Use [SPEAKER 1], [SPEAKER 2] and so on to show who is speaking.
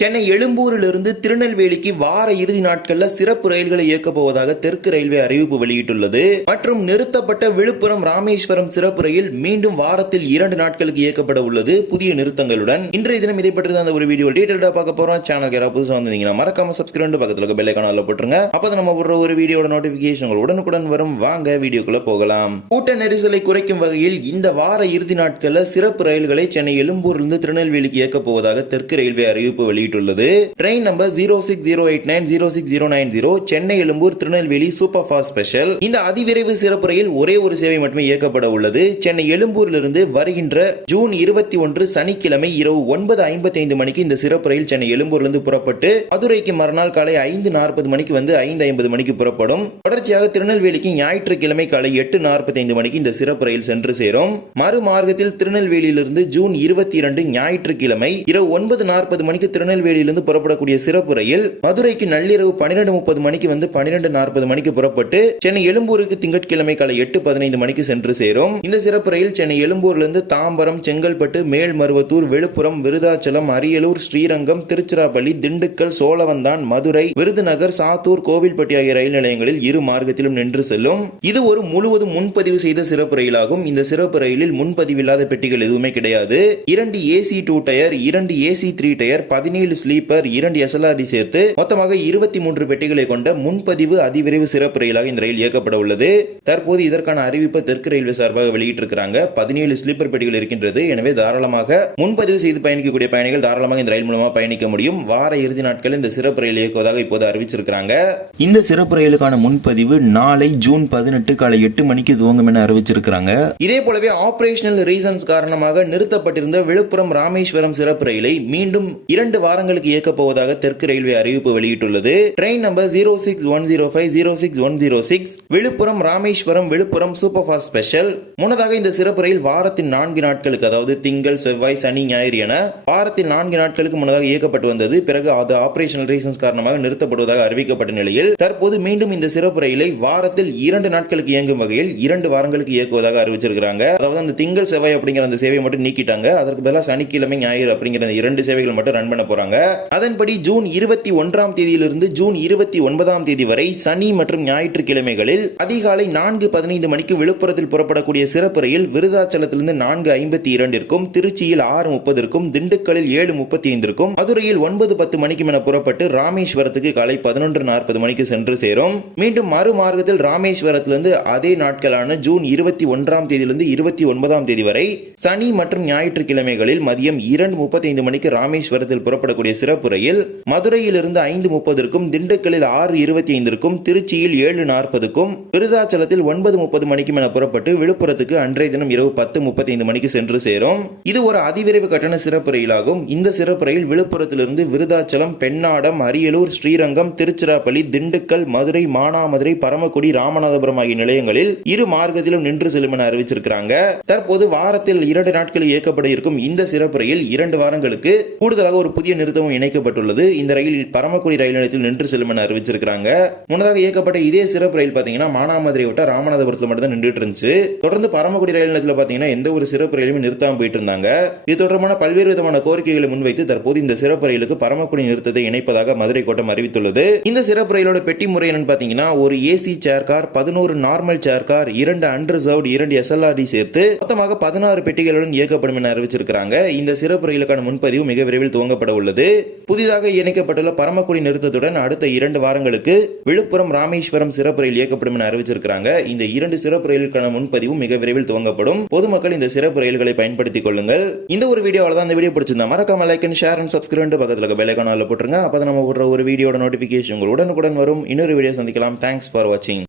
[SPEAKER 1] சென்னை எழும்பூரிலிருந்து திருநெல்வேலிக்கு வார இறுதி நாட்களில் சிறப்பு ரயில்களை இயக்கப் போவதாக தெற்கு ரயில்வே அறிவிப்பு வெளியிட்டுள்ளது. மற்றும் நிறுத்தப்பட்ட விழுப்புரம் ராமேஸ்வரம் சிறப்பு ரயில் மீண்டும் வாரத்தில் இரண்டு நாட்களுக்கு இயக்கப்பட உள்ளது. புதிய நிறுத்தங்களுடன் இன்றைய தினம் இதை பற்றி அந்த ஒரு வீடியோ டீட்டெயிலாக பார்க்க போறோம். சேனல் யாராவது புதுசாக வந்தீங்கன்னா மறக்காம சப்ஸ்கிரைப் பக்கத்தில் இருக்க பெல் போட்டுருங்க. அப்போ நம்ம போடுற ஒரு வீடியோட நோட்டிபிகேஷன் உடனுக்குடன் வரும். வாங்க வீடியோக்குள்ள போகலாம். கூட்ட நெரிசலை குறைக்கும் வகையில் இந்த வார இறுதி நாட்களில் சிறப்பு ரயில்களை சென்னை எழும்பூரிலிருந்து திருநெல்வேலிக்கு இயக்கப் போவதாக தெற்கு ரயில்வே அறிவிப்பு வெளியிட்டுள்ளது. Train number zero six zero eight nine zero six zero nine zero Chennai Egmore Tirunelveli super fast special இந்த அதிவிரைவு சிறப்பு ரயில் ஒரே ஒரு சேவை மட்டுமே இயக்கப்பட உள்ளது. சென்னை எழும்பூரிலிருந்து வருகின்ற ஜூன் இருபத்தி ஒன்று சனிக்கிழமை இரவு ஒன்பது ஐம்பத்தி ஐந்து மணிக்கு இந்த சிறப்பு ரயில் சென்னை எழும்பூர்லிருந்து புறப்பட்டு மதுரைக்கு மறுநாள் காலை ஐந்து நாற்பது மணிக்கு வந்து ஐந்து ஐம்பது மணிக்கு புறப்படும். தொடர்ச்சியாக திருநெல்வேலிக்கு ஞாயிற்றுக்கிழமை காலை எட்டு நாற்பத்தி ஐந்து மணிக்கு இந்த சிறப்பு ரயில் சென்று சேரும். மறுமார்க்கத்தில் திருநெல்வேலியிலிருந்து ஜூன் இருபத்தி இரண்டு ஞாயிற்றுக்கிழமை இரவு ஒன்பது நாற்பது மணிக்கு திருநெல்வேலி திருநெல்வேலியிலிருந்து புறப்படக்கூடிய சிறப்பு ரயில் மதுரைக்கு நள்ளிரவு பன்னிரண்டு முப்பது மணிக்கு வந்து பன்னிரண்டு நாற்பது மணிக்கு புறப்பட்டு சென்னை எழும்பூருக்கு திங்கட்கிழமை காலை எட்டு பதினைந்து மணிக்கு சென்று சேரும். இந்த சிறப்பு ரயில் சென்னை எழும்பூர்லிருந்து தாம்பரம் செங்கல்பட்டு மேல்மருவத்தூர் விழுப்புரம் விருதாச்சலம் அரியலூர் ஸ்ரீரங்கம் திருச்சிராப்பள்ளி திண்டுக்கல் சோழவந்தான் மதுரை விருதுநகர் சாத்தூர் கோவில்பட்டி ஆகிய ரயில் நிலையங்களில் இரு மார்க்கத்திலும் நின்று செல்லும். இது ஒரு முழுவதும் முன்பதிவு செய்த சிறப்பு ரயிலாகும். இந்த சிறப்பு ரயிலில் முன்பதிவில்லாத பெட்டிகள் எதுவுமே கிடையாது. இரண்டு ஏசி டூ டயர் இரண்டு ஏசி த்ரீ டயர் பதினேழு ஸ்லீப்பர் இரண்டு எஸ்எல்ஆர்டி சேர்த்து மொத்தமாக இருபத்தி மூன்று பெட்டிகளை கொண்ட முன்பதிவு அதிவிரைவு சிறப்பு ரயிலாக இந்த ரயில் இயக்கப்பட உள்ளது. தற்போது இதற்கான அறிவிப்பை தெற்கு ரயில்வே சார்பாக வெளியிட்டிருக்கிறாங்க. பதினேழு ஸ்லீப்பர் பெட்டிகள் இருக்கின்றது. எனவே தாராளமாக முன்பதிவு செய்து பயணிக்கக்கூடிய பயணிகள் தாராளமாக இந்த ரயில் மூலமாக பயணிக்க முடியும். வார இறுதி நாட்களில் இந்த சிறப்பு ரயில் இயக்குவதாக இப்போது அறிவிச்சிருக்கிறாங்க. இந்த சிறப்பு ரயிலுக்கான முன்பதிவு நாளை ஜூன் பதினெட்டு காலை எட்டு மணிக்கு துவங்கும் என அறிவிச்சிருக்கிறாங்க. இதே போலவே ஆபரேஷனல் ரீசன்ஸ் காரணமாக நிறுத்தப்பட்டிருந்த விழுப்புரம் ராமேஸ்வரம் சிறப்பு ரயிலை மீண்டும் இரண்டு வார வாரங்களுக்கு இயக்கப் போவதாக தெற்கு ரயில்வே அறிவிப்பு வெளியிட்டுள்ளது. Train number zero six one zero five zero six one zero six Villupuram Rameswaram Villupuram super fast special. முன்னதாக இந்த சிறப்பு ரயில் வாரத்தின் நான்கு நாட்களுக்கு அதாவது திங்கள் செவ்வாய் சனி ஞாயிறு என வாரத்தின் நான்கு நாட்களுக்கு முன்னதாக இயக்கப்பட்டு வந்தது. பிறகு அது ஆபரேஷனல் ரீசன்ஸ் காரணமாக நிறுத்தப்படுவதாக அறிவிக்கப்பட்ட நிலையில் தற்போது மீண்டும் இந்த சிறப்பு ரயிலை வாரத்தில் இரண்டு நாட்களுக்கு இயங்கும் வகையில் இரண்டு வாரங்களுக்கு இயக்குவதாக அறிவிச்சிருக்கிறாங்க. அதாவது அந்த திங்கள் செவ்வாய் அப்படிங்கிற அந்த சேவையை மட்டும் நீக்கிட்டாங்க. அதற்கு பதிலாக சனிக்கிழமை ஞாயிறு அப்படிங்கிற இரண்டு சேவைகள் மட்டும் ரன் பண்ண போறாங்க. சொல்றாங்க. அதன்படி ஜூன் இருபத்தி ஒன்றாம் தேதியிலிருந்து ஜூன் இருபத்தி ஒன்பதாம் தேதி வரை சனி மற்றும் ஞாயிற்றுக்கிழமைகளில் அதிகாலை நான்கு பதினைந்து மணிக்கு விழுப்புரத்தில் புறப்படக்கூடிய சிறப்பு ரயில் விருதாச்சலத்திலிருந்து நான்கு ஐம்பத்தி இரண்டிற்கும் திருச்சியில் ஆறு முப்பதற்கும் திண்டுக்கல்லில் ஏழு முப்பத்தி ஐந்திற்கும் மதுரையில் ஒன்பது பத்து மணிக்கும் என புறப்பட்டு ராமேஸ்வரத்துக்கு காலை பதினொன்று நாற்பது மணிக்கு சென்று சேரும். மீண்டும் மறுமார்க்கத்தில் ராமேஸ்வரத்திலிருந்து அதே நாட்களான ஜூன் இருபத்தி ஒன்றாம் தேதியிலிருந்து இருபத்தி ஒன்பதாம் தேதி வரை சனி மற்றும் ஞாயிற்றுக்கிழமைகளில் மதியம் இரண்டு முப்பத்தைந்து மணிக்கு ராமேஸ்வரத்தில் புறப்பட புறப்படக்கூடிய சிறப்பு ரயில் மதுரையிலிருந்து ஐந்து முப்பதற்கும் திண்டுக்கல்லில் ஆறு இருபத்தி ஐந்திற்கும் திருச்சியில் ஏழு நாற்பதுக்கும் விருதாச்சலத்தில் ஒன்பது முப்பது மணிக்கும் என புறப்பட்டு விழுப்புரத்துக்கு அன்றைய தினம் இரவு பத்து முப்பத்தி ஐந்து மணிக்கு சென்று சேரும். இது ஒரு அதிவிரைவு கட்டண சிறப்பு ரயிலாகும். இந்த சிறப்பு ரயில் விழுப்புரத்திலிருந்து விருதாச்சலம் பெண்ணாடம் அரியலூர் ஸ்ரீரங்கம் திருச்சிராப்பள்ளி திண்டுக்கல் மதுரை மானாமதுரை பரமக்குடி ராமநாதபுரம் ஆகிய நிலையங்களில் இரு மார்க்கத்திலும் நின்று செல்லும் என அறிவிச்சிருக்கிறாங்க. தற்போது வாரத்தில் இரண்டு நாட்கள் இயக்கப்பட இருக்கும் இந்த சிறப்பு ரயில் இரண்டு வாரங்களுக்கு கூடுதலாக ஒரு புதிய நிறுத்தமும் இணைக்கப்பட்டுள்ளது. இந்த ரயில் பரமக்குடி ரயில் நிலையத்தில் நின்று செல்லும் என அறிவிச்சிருக்காங்க முன்னதாக இயக்கப்பட்ட இதே சிறப்பு ரயில் பாத்தீங்கன்னா மானாமதுரை விட்ட ராமநாதபுரத்தில் மட்டும் தான் நின்றுட்டு இருந்துச்சு தொடர்ந்து பரமக்குடி ரயில் நிலையத்தில் பாத்தீங்கன்னா எந்த ஒரு சிறப்பு ரயிலுமே நிறுத்தாம போயிட்டு இருந்தாங்க இது தொடர்பான பல்வேறு விதமான கோரிக்கைகளை முன்வைத்து தற்போது இந்த சிறப்பு ரயிலுக்கு பரமக்குடி நிறுத்தத்தை இணைப்பதாக மதுரை கோட்டம் அறிவித்துள்ளது. இந்த சிறப்பு ரயிலோட பெட்டி முறை என்னன்னு பாத்தீங்கன்னா ஒரு ஏசி சேர் கார் பதினோரு நார்மல் சேர் கார் இரண்டு அன்ரிசர்வ்டு இரண்டு எஸ்எல்ஆர்டி சேர்த்து மொத்தமாக பதினாறு பெட்டிகளுடன் இயக்கப்படும் என அறிவிச்சிருக்கிறாங்க. இந்த சிறப்பு ரயிலுக்கான முன்பதிவு மிக விரைவில் துவங்கப்பட உள்ளது. புதிதாக இணைக்கப்பட்டுள்ள பரமக்குடி நிறுத்தத்துடன் அடுத்த இரண்டு வாரங்களுக்கு விழுப்புரம் ராமேஸ்வரம் சிறப்பு ரயில் இயக்கப்படும் என அறிவிச்சிருக்கிறாங்க. இந்த இரண்டு சிறப்பு ரயிலுக்கான முன்பதிவு மிக விரைவில் துவங்கப்படும். பொதுமக்கள் இந்த சிறப்பு ரயில்களை பயன்படுத்திக் கொள்ளுங்கள். இந்த ஒரு வீடியோ தான் இந்த வீடியோ பிடிச்சிருந்தா மறக்காம like and share and subscribe பக்கத்தில் இருக்க போட்டுருங்க. அப்பதான் நம்ம போடுற ஒரு வீடியோட நோட்டிபிகேஷன் உங்கள் உடனுக்குடன் வரும். இன்னொரு வீடியோ சந்திக்கலாம். தேங்க்ஸ் ஃபார் வாட்சிங்